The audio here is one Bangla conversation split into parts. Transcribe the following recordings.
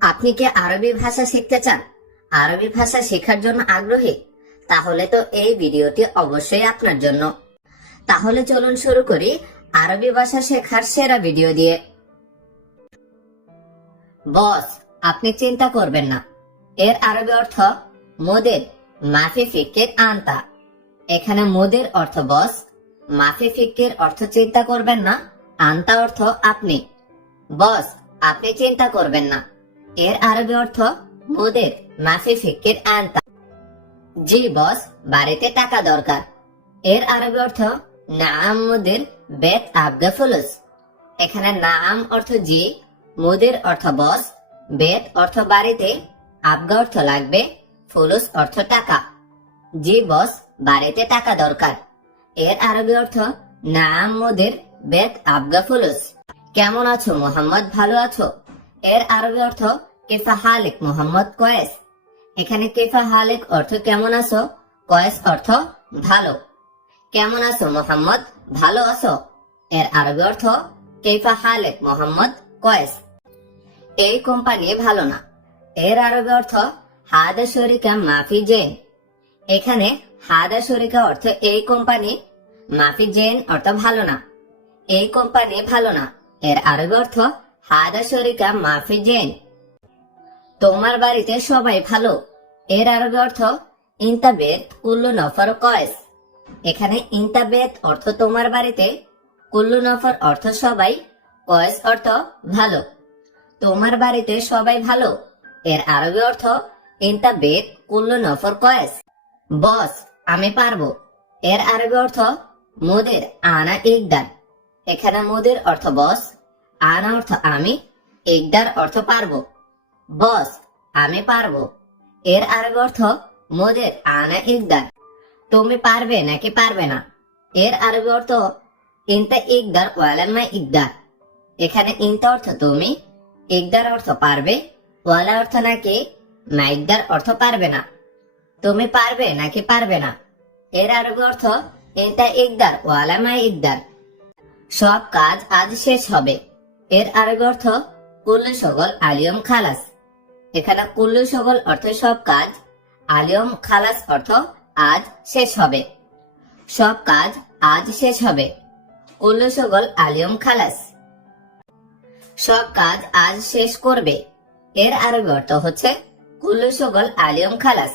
আপনি কি আরবি ভাষা শিখতে চান? আরবি ভাষা শেখার জন্য আগ্রহী? তাহলে তো এই ভিডিওটি অবশ্যই আপনার জন্য। তাহলে চলুন শুরু করি আরবি ভাষা শেখার সেরা ভিডিও দিয়ে। বস, আপনি চিন্তা করবেন না। এর আরবি অর্থ, মোদের, মাফি ফিকের আনতা। এখানে মোদের অর্থ, বস। মাফি ফিকের অর্থ, চিন্তা করবেন না। আনতা অর্থ, আপনি। বস, আপনি চিন্তা করবেন না। এর আরবি অর্থ মোদের মাফি ফিকের আনতা। জি, বস, বাড়িতে টাকা দরকার। এর আরবি অর্থ নাম মোদের, বেত আবগা ফুলুস। এখানে নাম অর্থ জি, মোদের অর্থ বস, বেত অর্থ বাড়িতে, আবগা অর্থ লাগবে, ফুলুস অর্থ টাকা। জি, বস, বাড়িতে টাকা দরকার। এর আরবি অর্থ নাম মোদের, বেত আবগা ফুলুস। কেমন আছো, মোহাম্মদ? ভালো আছো? এর আরবি অর্থ, কেফা হালিক মোহাম্মদ কয়েস এখানে কেফা হালিক অর্থ কেমন আছো? কয়েস অর্থ, ভালো কেমন আছো মোহাম্মদ? ভালো আছো? এর আরবি অর্থ, কেফা হালিক মোহাম্মদ কয়েস এই কোম্পানি ভালো না। এর আরবি অর্থ, হাদা শরিকা মাফি জেন এখানে, হাদা শরিকা অর্থ এই কোম্পানি, মাফি জেন অর্থ ভালো না। এই কোম্পানি ভালো না। এর আরবি অর্থ হাদা শরিকা মাফি জেন। তোমার বাড়িতে সবাই ভালো। এর আরবি অর্থ ইন্তাবেদ কুল্লু নফর কয়েস। এখানে ইন্তাবেদ অর্থ তোমার বাড়িতে, কুল্লু নফর অর্থ সবাই, কয়েস অর্থ ভালো। তোমার বাড়িতে সবাই ভালো। এর আরবি অর্থ ইন্তাবেদ কুল্লু নফর কয়েস। বস, আমি পারব। এর আরবি অর্থ, মোদের আনা ইকদার। এখানে মোদের অর্থ, বস। আনা অর্থ আমি ইকদার অর্থ পারব। বস, আমি পারব। এর আরবি অর্থ, মোদের আনা ইকদার তুমি পারবে নাকি পারবে না? এর আরবি অর্থ, ইনতা ইকদার ওয়ালামা ইকদার। এখানে ইনতা অর্থ তুমি ইকদার অর্থ পারবে, ওয়ালা অর্থ নাকি মাইকদার অর্থ পারবে না? তুমি পারবে নাকি পারবে না? এর আরবি অর্থ, ইনতা ইকদার ওয়ালামা ইকদার। সব কাজ আজ শেষ হবে। এর আরবি অর্থ কুল্লু সগল আলিয়ম খালাস। এখানে কুল্লু সগল অর্থ সব কাজ, আলিয়ম খালাস অর্থ আজ শেষ হবে। সব কাজ আজ শেষ হবে। কুল্লু সগল আলিয়ম খালাস। সব কাজ আজ শেষ করবে। এর আরবি অর্থ হচ্ছে কুল্লু সগল আলিয়ম খালাস।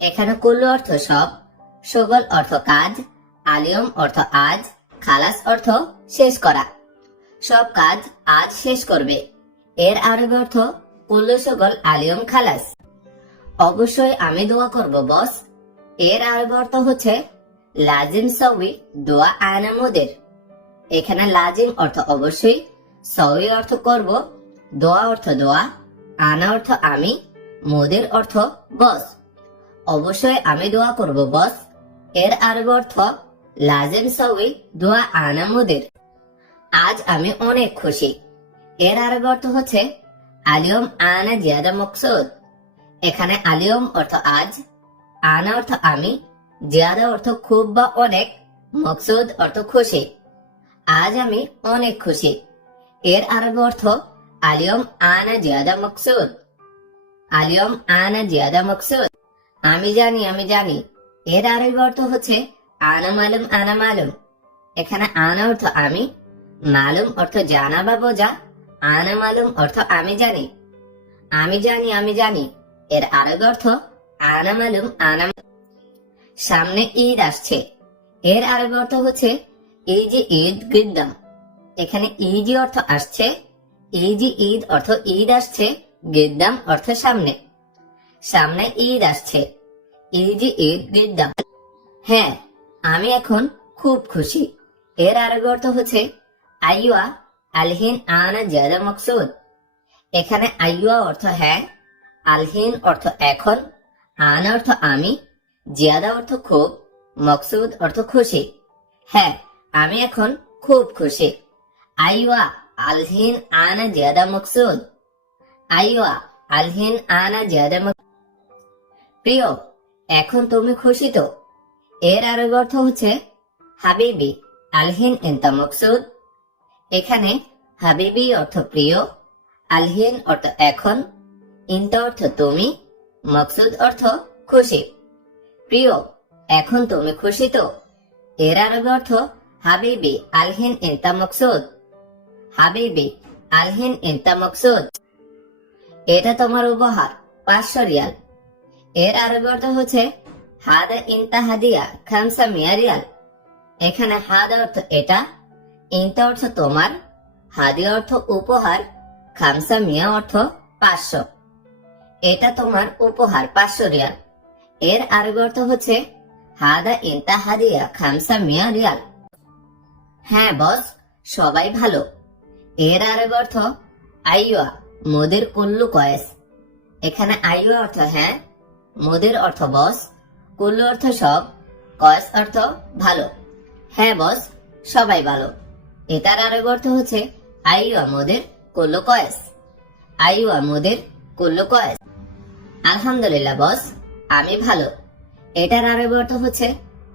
এখানে কুল্লু অর্থ সব, সগল অর্থ কাজ, আলিয়ম অর্থ আজ, খালাস অর্থ শেষ করা। সব কাজ আজ শেষ করবে। এর আরবি অর্থ কুল্লু সগল আলিয়ম খালাস। অবশ্যই আমি দোয়া করব, বস। এর আরবি অর্থ হচ্ছে, লাজিম সউই দোয়া আনা মোদের। এখানে লাজিম অর্থ অবশ্যই সউই অর্থ করব, দোয়া অর্থ দোয়া, আনা অর্থ আমি, মোদের অর্থ বস। অবশ্যই আমি দোয়া করব, বস। এর আরবি অর্থ, লাজিম সউই দোয়া আনা মোদের। আজ আমি অনেক খুশি। এর আরবি অর্থ হচ্ছে, আলিয়ম আনা জিয়াদা মকসুদ। এখানে আলিয়ম অর্থ আজ, আনা অর্থ আমি, জিয়াদা অর্থ খুব বা অনেক, মকসুদ অর্থ খুশি। আজ আমি অনেক খুশি। এর আরবি অর্থ আলিয়ম আনা জিয়াদা মকসুদ। আলিয়ম আনা জিয়াদা মকসুদ। আমি জানি আমি জানি। এর আরবি অর্থ হচ্ছে, আনা মালুম আনা মালুম। এখানে আনা অর্থ আমি মালুম অর্থ জানা বা বোঝা, আনা মালুম অর্থ আমি জানি। আমি জানি আমি জানি। এর আরবি অর্থ আনা মালুম, আনা সামনে ঈদ আসছে। এর আরবি অর্থ হচ্ছে এই যে ঈদ গিদ্দাম এখানে ইজি অর্থ আসছে, এই যে ঈদ অর্থ ঈদ আসছে গিদ্দাম অর্থ সামনে। সামনে ঈদ আসছে, এই যে ঈদ গিদ্দাম হ্যাঁ আমি এখন খুব খুশি। এর আরবি অর্থ হচ্ছে আইয়া আলহিন আনা জাদা মকসুদ। এখানে আইয়া অর্থ হ্যাঁ আলহিন অর্থ এখন, আনা অর্থ আমি, জিয়াদা অর্থ খুব, মকসুদ অর্থ খুশি। হ্যাঁ আমি এখন খুব খুশি। আইয়া আলহিন আনা জিয়াদা মকসুদ। আইয়া আলহিন আনা জিয়াদা মক- প্রিয়, এখন তুমি খুশি তো? এর আরবি অর্থ হচ্ছে হাবিবি, আলহিন ইন্তা মকসুদ। এখানে হাবিবি অর্থ প্রিয়, আলহিন অর্থ এখন, ইনতা অর্থ তুমি, মকসুদ অর্থ খুশি। প্রিয়, এখন তুমি খুশি তো? এর আরবি অর্থ হাবিবি, আলহিন, ইন্তা, মকসুদ। হাবিবি, আলহিন, ইন্তা, মকসুদ। এটা তোমার উপহার, পাঁচশো রিয়াল। এর আরবি অর্থ হচ্ছে হাদা ইনতা হাদিয়া খামসা মিয়া রিয়াল। এখানে হাদা অর্থ এটা ইনতা অর্থ তোমার, হাদিয়া অর্থ উপহার, খামসা মিয়া অর্থ পাঁচশো। এটা তোমার উপহার, পাঁচশো রিয়াল। এর আরবি অর্থ হচ্ছে, হাদা ইনতা হাদিয়া, খামসা মিয়া রিয়াল। হ্যাঁ বস, সবাই ভালো। এর আরবি অর্থ আইয়া মোদের কুল্লু কয়েস। এখানে আইয়া অর্থ হ্যাঁ মোদের অর্থ বস, কুল্লু অর্থ সব, কয়েস অর্থ ভালো। হ্যাঁ বস, সবাই ভালো। এটার আরবি অর্থ হচ্ছে, আইয়া মোদের কুল্লু কয়েস। আইয়া মোদের কুল্লু কয়েস। আলহামদুলিল্লাহ, বস, আমি ভালো। এটার আরবি অর্থ হচ্ছে,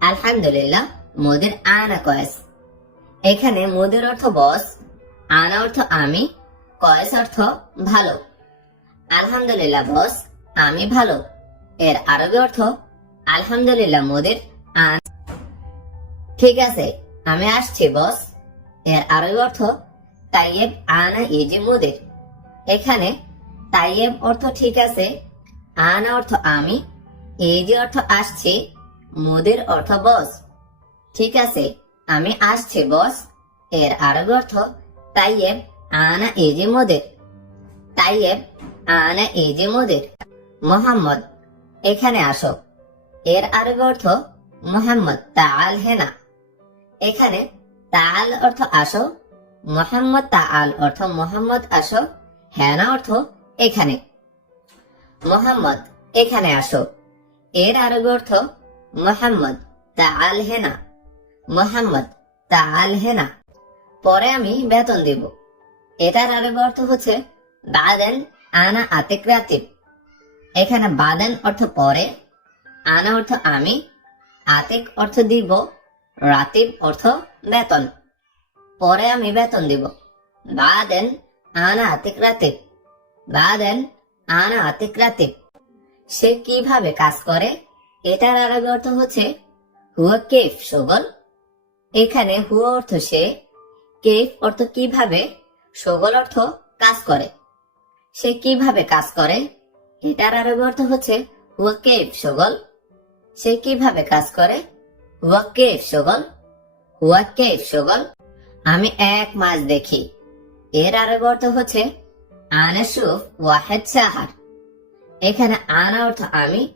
আলহামদুলিল্লাহ, মোদের আনা কয়েস। এখানে মোদের অর্থ, বস, আনা অর্থ আমি, কয়েস অর্থ ভালো। আলহামদুলিল্লাহ, বস, আমি ভালো। এর আরবি অর্থ, আলহামদুলিল্লাহ, মোদের ঠিক আছে, আমি আসছি, বস। এর আরবি অর্থ তাইয়েব আনা ইজি মোদের। এখানে তাইয়েব অর্থ ঠিক আছে, আনা অর্থ আমি যে অর্থ আসছে, মোদের অর্থ বস। ঠিক আছে, আমি আসছি বস, এর আরবি অর্থ তাইয়েব আনা যে মোদের। তাইয়েব আনা যে মোদের। মোহাম্মদ, এখানে আসো। এর আরবি অর্থ মোহাম্মদ, তাআল হেনা। এখানে তাআল অর্থ আসো, মোহাম্মদ তাআল অর্থ মোহাম্মদ আসো হেনা অর্থ এখানে। মোহাম্মদ, এখানে আসো। এর আরবি অর্থ মোহাম্মদ, তাআল হেনা মোহাম্মদ, তাআল হেনা পরে আমি বেতন দেব। এটার আরবি অর্থ হচ্ছে বাদেন আনা আতিক রাতিব। এখানে বাদেন অর্থ পরে, আনা অর্থ আমি, আতেক অর্থ দিব, রাতিব অর্থ বেতন। পরে আমি বেতন দিব। বাদেন আনা আতিক রাতিব। বাদেন আনা আতিক রাতিব। সে কীভাবে কাজ করে? এটার আরবি অর্থ হচ্ছে, হুয়া কেফ, সগল? এখানে হুয়া অর্থ সে। কেফ অর্থ কীভাবে? সগল অর্থ কাজ করে। সে কীভাবে কাজ করে? এটার আরবি অর্থ হচ্ছে, হুয়া কেফ, সগল? সে কীভাবে কাজ করে? হুয়া কেফ, সগল? হুয়া কেফ সগল আমি এক মাস দেখি। এর আরবি অর্থ হচ্ছে আনাসুফ ওয়াহেদ সাহার। এখানে আনা অর্থ আমি,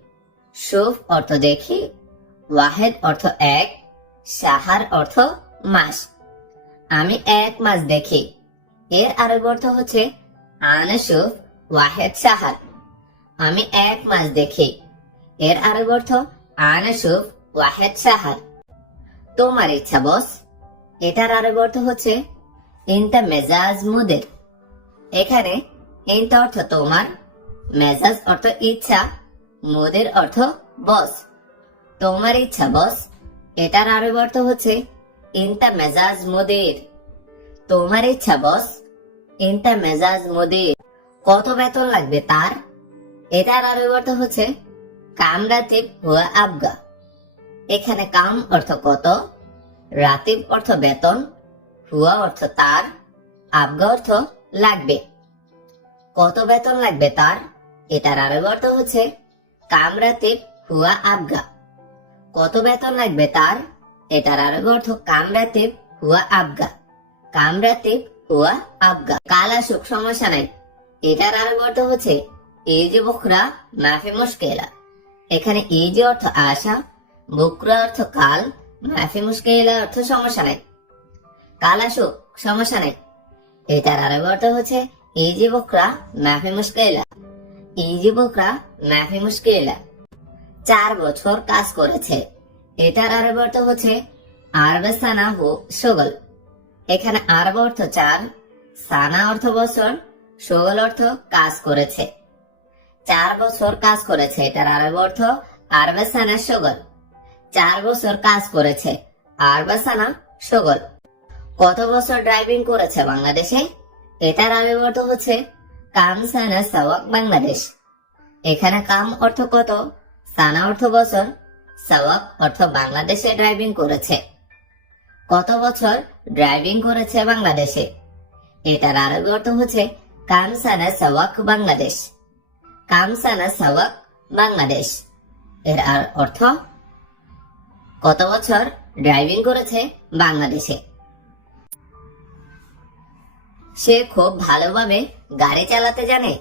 সুফ অর্থ দেখি, ওয়াহেদ অর্থ এক, সাহার অর্থ মাস। আমি এক মাস দেখি। এর আরবি অর্থ হচ্ছে আনাসুফ ওয়াহেদ সাহার। আমি এক মাস দেখি। এর আরবি অর্থ আনাসুফ ওয়াহেদ সাহার। তোমার ইচ্ছা, বস। এটার আরবি অর্থ হচ্ছে ইনটা মেজাজ মুদের। এখানে ইনটা অর্থ তোমার, মেজাজ অর্থ ইচ্ছা, মোদের অর্থ বস। তোমার ইচ্ছা, বস। এটার আরবি অর্থ হচ্ছে ইনতা মেজাজ মোদের। তোমার ইচ্ছা, বস। ইনতা মেজাজ মোদের। কত বেতন লাগবে তার? এটার আরবি অর্থ হচ্ছে কাম রাতিব হুয়া আবগা। এখানে কাম অর্থ কত? রাতিব অর্থ বেতন হুয়া অর্থ তার, আবগা অর্থ লাগবে। কত বেতন লাগবে তার? এটার আরবি অর্থ হচ্ছে কামরাতিব হুয়া আবগা। কত বেতন লাগবে তার? এটার আরবি অর্থ কামরাতিব হুয়া আবগা। কামরাতিব হুয়া আবগা। কাল আসুক, সমস্যা নাই। এটার আরবি অর্থ হচ্ছে এই যে বখরা, মাফি মুশকেলা। এখানে এই যে অর্থ আশা বকরা অর্থ কাল মাফি মুশকেলা অর্থ সমস্যা নাই। কাল আসুক সমস্যা নাই। এটার আরবি অর্থ হচ্ছে যে বকরা মাফি মুশকেলা। এই যুবকরা মাফি মুশকিলা। চার বছর কাজ করেছে। এটার আরব অর্থ হচ্ছে, আরবে সানা হো সগল। এখানে আরব অর্থ চার, সানা অর্থ বছর, সগল অর্থ কাজ করেছে। চার বছর কাজ করেছে, এটার আরব অর্থ আরবে সানা সগল। চার বছর কাজ করেছে। আরবে সানা সগল। কত বছর ড্রাইভিং করেছে বাংলাদেশে? এটার অর্থ হচ্ছে, কাম সানা সাওয়াক বাংলাদেশ। এখানে কাম অর্থ কত? সানা অর্থ বছর, সাওয়াক অর্থ বাংলাদেশে ড্রাইভিং করেছে। কত বছর ড্রাইভিং করেছে বাংলাদেশে? এটার আরবি অর্থ হচ্ছে, কাম সানা সাওয়াক বাংলাদেশ। কাম সানা সাওয়াক বাংলাদেশ। এর আর অর্থ কত বছর ড্রাইভিং করেছে বাংলাদেশে। সে খুব ভালোভাবে গাড়ি চালাতে জানে।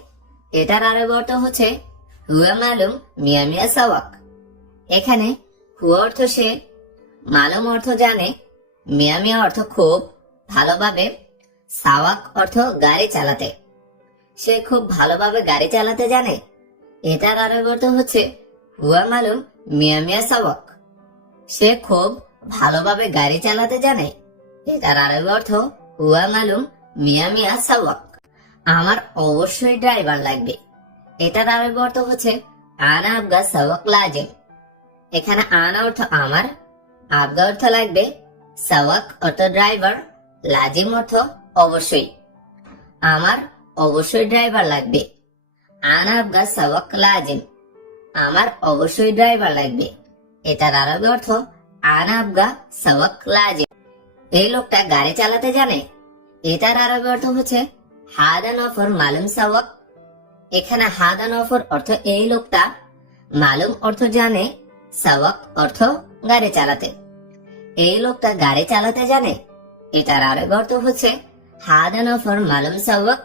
এটার আরবি অর্থ হচ্ছে হুয়া মালুম মিয়া মিয়া সাওয়াক। এখানে হুয়া অর্থ সে, মালুম অর্থ জানে। মিয়া মিয়া অর্থ খুব ভালোভাবে সাওয়াক অর্থ গাড়ি চালাতে। সে খুব ভালোভাবে গাড়ি চালাতে জানে। এটার আরবি অর্থ হচ্ছে হুয়া মালুম মিয়া মিয়া সাওয়াক। সে খুব ভালোভাবে গাড়ি চালাতে জানে। এটার আরবি অর্থ, হুয়া মালুম মিয়া মিয়া সাওয়াক। আমার অবশ্যই ড্রাইভার লাগবে। এটার আরবি অর্থ হচ্ছে, আনা আবগা সাওয়াক লাজিম। এখানে আনা অর্থ আমার, আবগা অর্থ লাগবে, সাওয়াক অর্থ ড্রাইভার, লাজিম অর্থ অবশ্যই। আমার অবশ্যই ড্রাইভার লাগবে, আনা আবগা সাওয়াক লাজিম। আমার অবশ্যই ড্রাইভার লাগবে। এটার আরবি অর্থ, আনা আবগা সাওয়াক লাজিম এই লোকটা গাড়ি চালাতে জানে? এটার আরবি অর্থ হচ্ছে হাদা নফর মালুম সাওয়াক এখানে হাদা নফর অর্থ এই লোকটা, মালুম অর্থ জানে সাওয়াক অর্থ গাড়ি চালাতে। এই লোকটা গাড়ি চালাতে জানে? এটার আরবি অর্থ হচ্ছে হাদা নফর মালুম সাওয়াক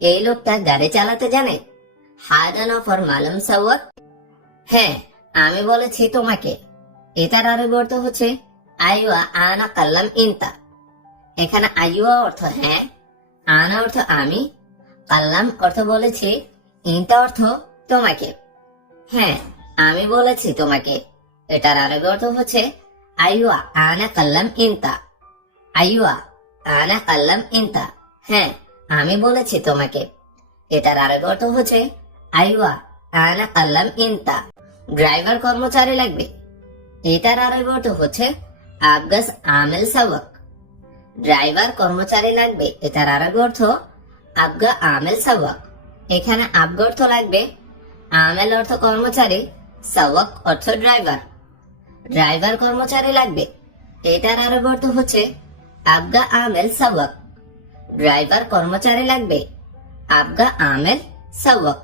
এই লোকটা গাড়ি চালাতে জানে? হাদা নফর মালুম সাওয়াক হ্যাঁ আমি বলেছি তোমাকে। এটার আরবি অর্থ হচ্ছে আইওয়া আনা কাল্লাম ইনতা। এখানে আইওয়া অর্থ হ্যাঁ আনা অর্থ আমি, কাল্লাম অর্থ বলেছি, ইনতা অর্থ তোমাকে। হ্যাঁ আমি বলেছি তোমাকে। এটার আরবি অর্থ হচ্ছে আইওয়া আনা কাল্লাম ইনতা। আইওয়া আনা কাল্লাম ইনতা। হ্যাঁ আমি বলেছি তোমাকে। এটার আরবি অর্থ হচ্ছে আইওয়া আনা কাল্লাম ইনতা। ড্রাইভার কর্মচারী লাগবে। এটার আরবি অর্থ হচ্ছে আবগাস আমেল সাওয়াক। ড্রাইভার কর্মচারী লাগবে, এটার আরবি অর্থ আবগা আমেল সাওয়াক। এখানে আবগা অর্থ লাগবে, আমেল অর্থ কর্মচারী, সাওয়াক অর্থ ড্রাইভার। ড্রাইভার কর্মচারী লাগবে, এটার আরবি অর্থ হচ্ছে আবগা আমেল সাওয়াক। ড্রাইভার কর্মচারী লাগবে আবগা আমেল সাওয়াক।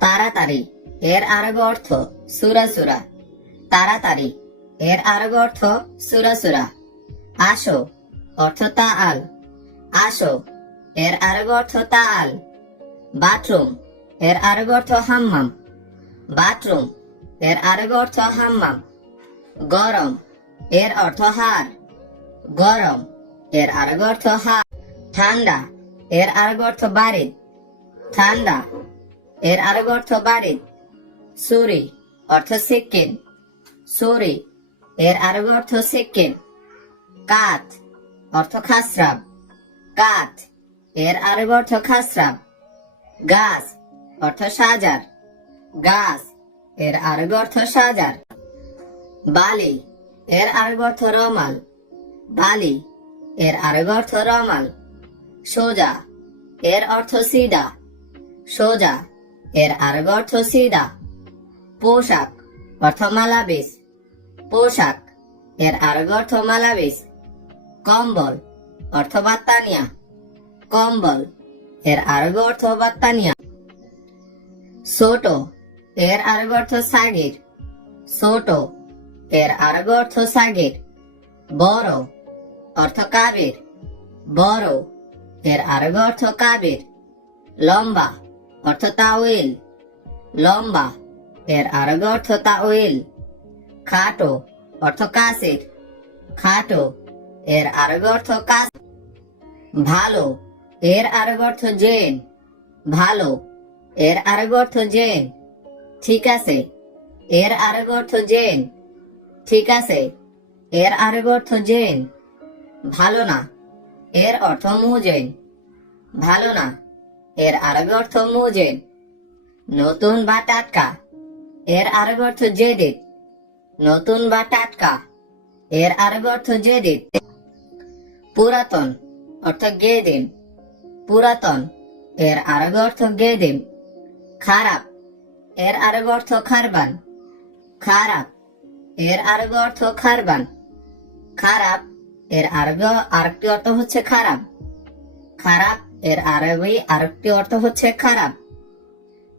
তাড়াতাড়ি। এর আরবি অর্থ সুরা সুরা। তাড়াতাড়ি। এর আরবি অর্থ সুরা সুরা। আসো, অর্থ তাআল। আসো, এর আরবি অর্থ তাআল। বাথরুম, এর আরবি অর্থ হাম্মাম। বাথরুম, এর আরবি অর্থ হাম্মাম। গরম, এর অর্থ হার। গরম, এর আরবি অর্থ হার। ঠান্ডা, এর আরবি অর্থ বারিদ ঠান্ডা, এর আরবি অর্থ বারিদ সুরি অর্থ সিকিম সুরি, এর আরবি অর্থ সিকিম কাত, অর্থ খাসরাব। কাত, এর আরবি অর্থ খাসরাব। গাছ, অর্থ সাজার। গাছ, এর আরবি অর্থ সাজার। বালি, এর আরবি অর্থ রমাল। বালি, এর আরবি অর্থ রমাল। সোজা, এর অর্থ সিদা। সোজা, এর আরবি অর্থ সিদা। পোশাক অর্থ মালাবিস পোশাক, এর আরবি অর্থ মালাবিস কম্বল অর্থ বাত্তানিয়া কম্বল, এর আরবি অর্থ বাত্তানিয়া ছোট, এর আরবি অর্থ সাগির। ছোট, এর আরবি অর্থ সাগির। বড়, অর্থ কাবির। বড়, এর আরবি অর্থ কাবির। লম্বা, অর্থ তাওইল লম্বা এর আরবি অর্থ তাওইল খাটো অর্থ কাসির খাটো এর আরবি অর্থ কাস ভালো এর আরবি অর্থ জেন। ভালো এর আরবি অর্থ জেন। ঠিক আছে, এর আরবি অর্থ জেন। ঠিক আছে, এর আরবি অর্থ জেন। ভালো না, এর অর্থ মুজেন ভালো না, এর আরবি অর্থ মুজেন নতুন বা টাটকা। এর আরবি অর্থ জেদিদ নতুন বা টাটকা। এর আরবি অর্থ জেদিদ পুরাতন, অর্থ গেদিন পুরাতন, এর আরবি অর্থ গেদিম খারাপ, এর আরবি অর্থ খারবান। খারাপ, এর আরবি অর্থ খারবান। খারাপ, এর আরবি আরেকটি অর্থ হচ্ছে খারাপ। খারাপ, এর আরবি আরেকটি অর্থ হচ্ছে খারাপ।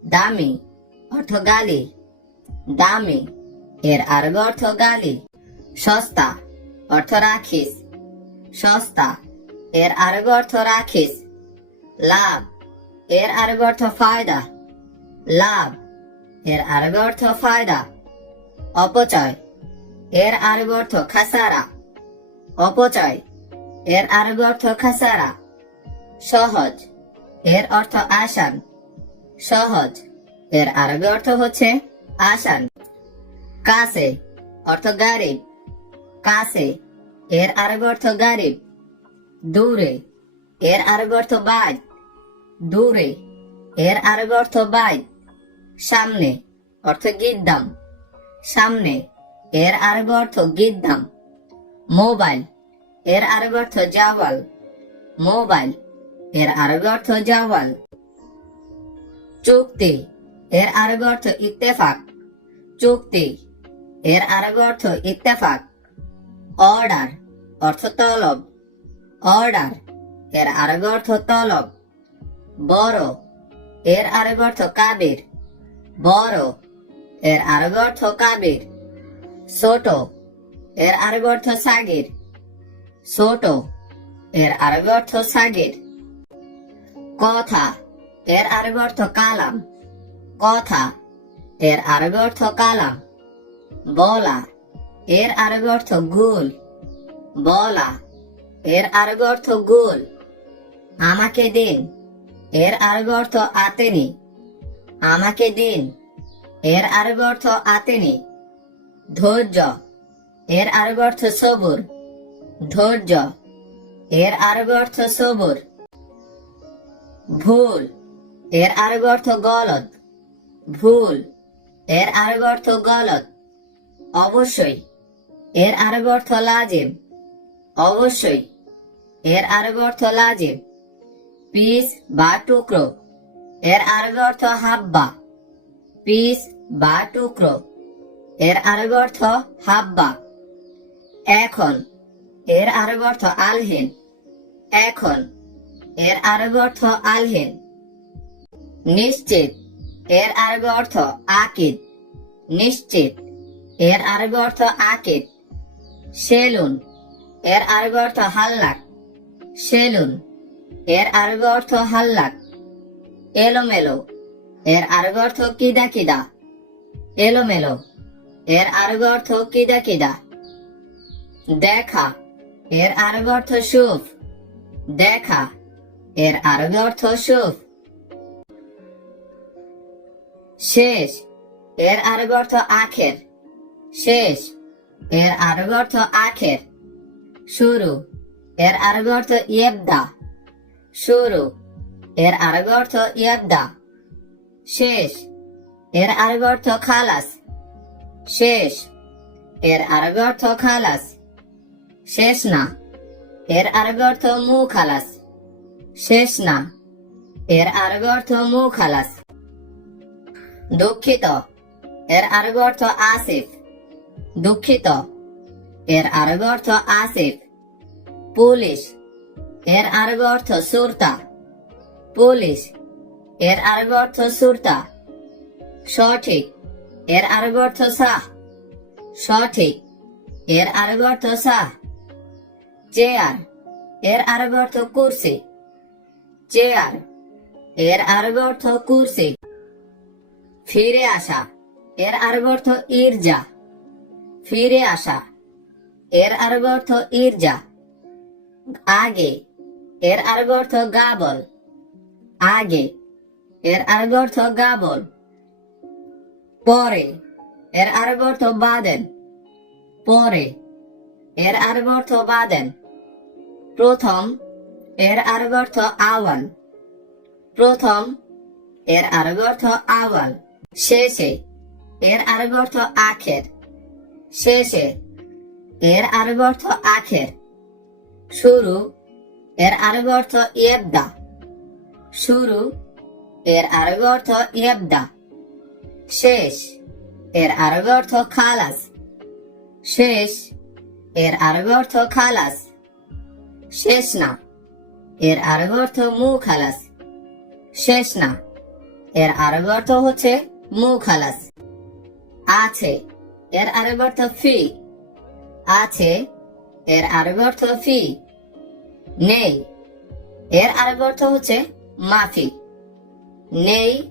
দামি, অর্থ গালি। দামি। এর আরবি অর্থ গালি। সস্তা অর্থ রাখিস। সস্তা এর আরবি অর্থ রাখিস। লাভ এর আরবি অর্থ ফায়দা। লাভ এর আরবি অর্থ ফায়দা। অপচয় এর আরবি অর্থ খাসারা। অপচয় এর আরবি অর্থ খাসারা। সহজ এর অর্থ আসান। সহজ এর আরবি অর্থ হচ্ছে আসান। কাছে, অর্থ গারিব কাছে, এর আরবি অর্থ গারিব দূরে, এর আরবি অর্থ বাদ দূরে, এর আরবি অর্থ বাদ সামনে, অর্থ গিদ্দাম। সামনে, এর আরবি অর্থ গিদ্দাম। মোবাইল, এর আরবি অর্থ জাওয়াল। মোবাইল, এর আরবি অর্থ জাওয়াল। চুক্তি, এর আরবি অর্থ ইত্তেফাক। চুক্তি এর আরবি অর্থ ইত্তেফাক। অর্ডার অর্থ তলব। অর্ডার এর আরবি অর্থ তলব। বড় এর আরবি অর্থ কাবির। বড় এর আরবি অর্থ কাবির। ছোট এর আরবি অর্থ সাগির। ছোট এর আরবি অর্থ সাগির। কথা এর আরবি অর্থ কালাম। কথা এর আরবি অর্থ কালাম। বলা, এর আরবি অর্থ গুল। বলা, এর আরবি অর্থ গুল। আমাকে দিন, এর আরবি অর্থ আতেনি। আমাকে দিন, এর আরবি অর্থ আতেনি। ধৈর্য, এর আরবি অর্থ সবুর। ধৈর্য, এর আরবি অর্থ সবুর। ভুল, এর আরবি অর্থ গলত। ভুল এর আরবি অর্থ গলত। অবশ্যই, এর আরবি অর্থ লাজিম। অবশ্যই, এর আরবি অর্থ লাজিম। পিস বা টুকরো, এর আরবি অর্থ হাব্বা। পিস বা টুকরো, এর আরবি অর্থ হাব্বা। এখন, এর আরবি অর্থ আলহিন। এখন, এর আরবি অর্থ আলহিন। নিশ্চিত। এর আরবি অর্থ আকিদ, নিশ্চিত। এর আরবি অর্থ আকিদ, সেলুন। এর আরবি অর্থ হাল্লাক, সেলুন। এর আরবি অর্থ হাল্লাক, এলোমেলো। এর আরবি অর্থ কিদা কিদা, এলোমেলো। এর আরবি অর্থ কিদা কিদা, দেখা। এর আরবি অর্থ সুফ, দেখা। এর আরবি অর্থ সুফ শেষ। এর আরবি অর্থ আখের। শেষ। এর আরবি অর্থ আখের। শুরু। এর আরবি অর্থ ইয়েবদা। শুরু। এর আরবি অর্থ ইয়েবদা। শেষ। এর আরবি অর্থ খালাস। শেষ। এর আরবি অর্থ খালাস। শেষ না। এর আরবি অর্থ মু খালাস শেষ না। এর আরবি অর্থ মু খালাস দুঃখিত। এর আরবি অর্থ আসিফ। দুঃখিত। এর আরবি অর্থ আসিফ। পুলিশ। এর আরবি অর্থ সুরতা। পুলিশ। এর আরবি অর্থ সুরতা। সঠিক। এর আরবি অর্থ সাহ সঠিক। এর আরবি অর্থ সাহ চেয়ার। এর আরবি অর্থ কুরসি। চেয়ার। এর আরবি অর্থ কুরসি। ফিরে আসা। এর আরবি অর্থ ইরজা ফিরে আসা। এর আরবি অর্থ ইরজা আগে। এর আরবি অর্থ গাবল। আগে। এর আরবি অর্থ গাবল। পরে। এর আরবি অর্থ বাদেন। পরে। এর আরবি অর্থ বাদেন। প্রথম। এর আরবি অর্থ আওয়াল। প্রথম। এর আরবি অর্থ আওয়াল। শেষে এর আরবি অর্থ আখের। শেষে এর আরবি অর্থ আখের। শুরু, এর আরবি অর্থ ইয়েবদা। শুরু, এর আরবি অর্থ ইয়াবদা। শেষ, এর আরবি অর্থ খালাস। শেষ, এর আরবি অর্থ খালাস। শেষ না, এর আরবি অর্থ মু শেষ না, এর আরবি অর্থ হচ্ছে মু খালাস। আছে, এর আরবি অর্থ ফি। আছে, এর আরবি অর্থ ফি। নেই, এর আরবি অর্থ হচ্ছে মাফি। নেই,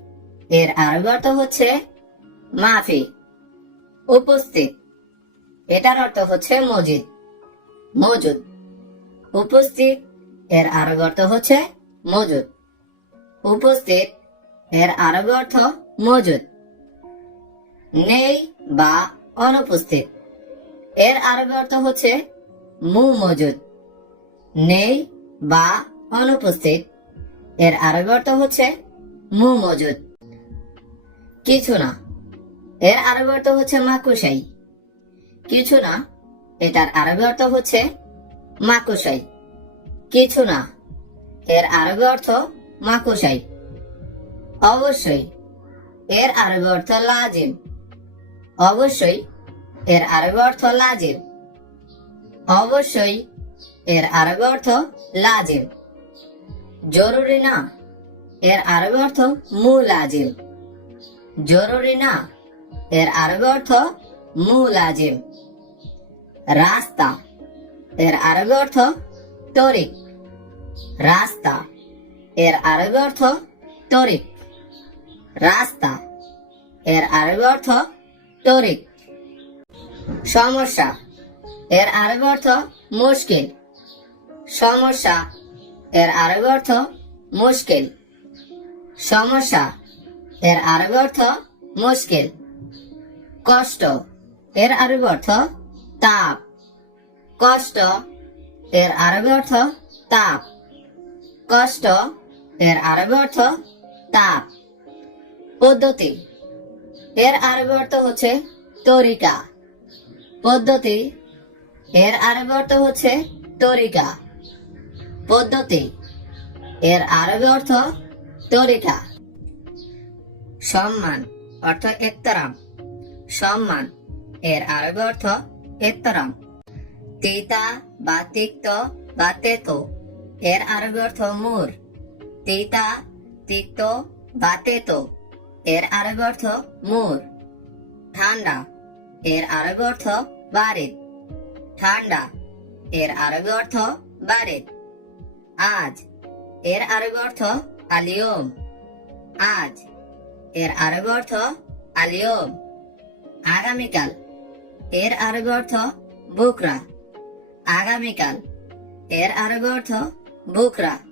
এর আরবি অর্থ হচ্ছে মাফি। উপস্থিত, এটার অর্থ হচ্ছে মজিদ। মজুদ। উপস্থিত, এর আরবি অর্থ হচ্ছে মজুদ। উপস্থিত, এর আরবি অর্থ মজুদ। নেই বা অনুপস্থিত। এর আরবি অর্থ হচ্ছে মু মজুদ নেই বা অনুপস্থিত। এর আরবি অর্থ হচ্ছে মু মজুদ কিছু না। এর আরবি অর্থ হচ্ছে মাকুশাই কিছু না। এটার আরবি অর্থ হচ্ছে মাকুসাই কিছু না। এর আরবি অর্থ মাকুসাই অবশ্যই। এর আরবি অর্থ লাজিম। অবশ্যই এর আরবি অর্থ লাজিম। অবশ্যই এর আরবি অর্থ লাজিম। জরুরি না, এর আরবি অর্থ মু লাজিম জরুরি না, এর আরবি অর্থ মু লাজিম রাস্তা, এর আরবি অর্থ তরিক। রাস্তা, এর আরবি অর্থ তরিক। রাস্তা, এর আরবি অর্থ তরিক সমস্যা। এর আরবি অর্থ মুশকিল। সমস্যা। এর আরবি অর্থ মুশকিল। সমস্যা। এর আরবি অর্থ মুশকিল। কষ্ট। এর আরবি অর্থ তাপ। কষ্ট। এর আরবি অর্থ তাপ। কষ্ট। এর আরবি অর্থ তাপ। পদ্ধতি। এর আরবি অর্থ হচ্ছে তরিকা। পদ্ধতি, এর আরবি অর্থ হচ্ছে তরিকা। পদ্ধতি, এর আরবি অর্থ তরিকা। সম্মান, অর্থ এত্তরাম সম্মান, এর আরবি অর্থ এত্তরাম তিতা, বা তিক্ত, বা তেতো। এর আরবি অর্থ মুর। তিতা, তিক্ত, বা তেতো। এর আরবি অর্থ মুর। ঠান্ডা। এর আরবি অর্থ বারিদ। ঠান্ডা। এর আরবি অর্থ বারিদ। আজ। এর আরবি অর্থ আলিয়ম। আজ। এর আরবি অর্থ আলিয়ম। আগামীকাল। এর আরবি অর্থ বুকরা। আগামীকাল। এর আরবি অর্থ বুকরা।